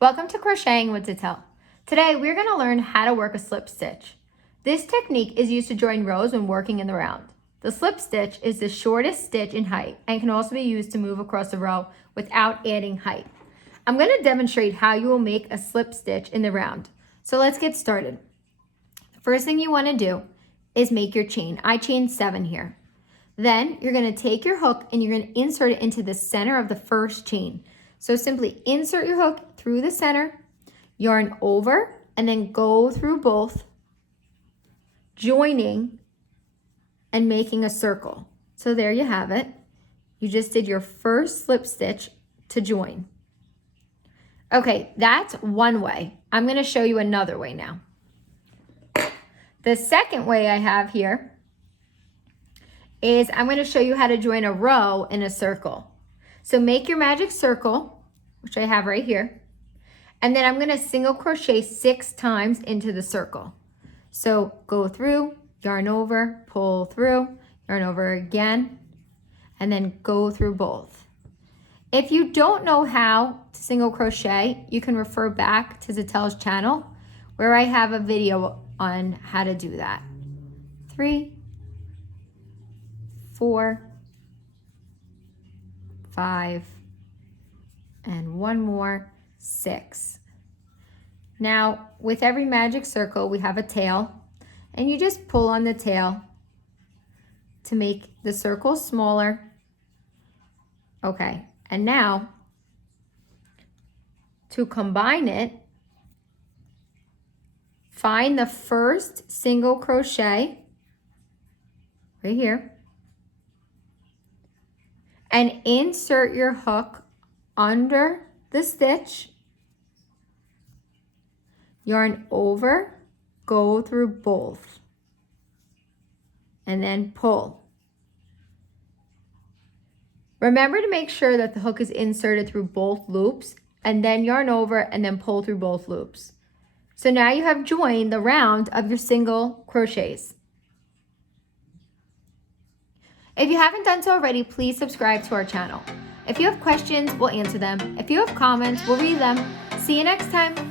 Welcome to Crocheting with ZITELLE. Today we're going to learn how to work a slip stitch. This technique is used to join rows when working in the round. The slip stitch is the shortest stitch in height and can also be used to move across a row without adding height. I'm going to demonstrate how you will make a slip stitch in the round. So let's get started. The first thing you want to do is make your chain. I chained 7 here. Then you're going to take your hook and you're going to insert it into the center of the first chain. So simply insert your hook through the center, yarn over, and then go through both, joining and making a circle. So there you have it. You just did your first slip stitch to join. Okay, that's one way. I'm going to show you another way now. The second way I have here is I'm going to show you how to join a row in a circle. So make your magic circle, which I have right here, and then I'm going to single crochet 6 times into the circle. So go through, yarn over, pull through, yarn over again, and then go through both. If you don't know how to single crochet, you can refer back to ZITELLE's channel where I have a video on how to do that. 3, 4, 5, and one more, 6. Now, with every magic circle, we have a tail, and you just pull on the tail to make the circle smaller. Okay, and now, to combine it, find the first single crochet right here, and insert your hook under the stitch, yarn over, go through both, and then pull. Remember to make sure that the hook is inserted through both loops, and then yarn over and then pull through both loops. So now you have joined the round of your single crochets. If you haven't done so already, please subscribe to our channel. If you have questions, we'll answer them. If you have comments, we'll read them. See you next time.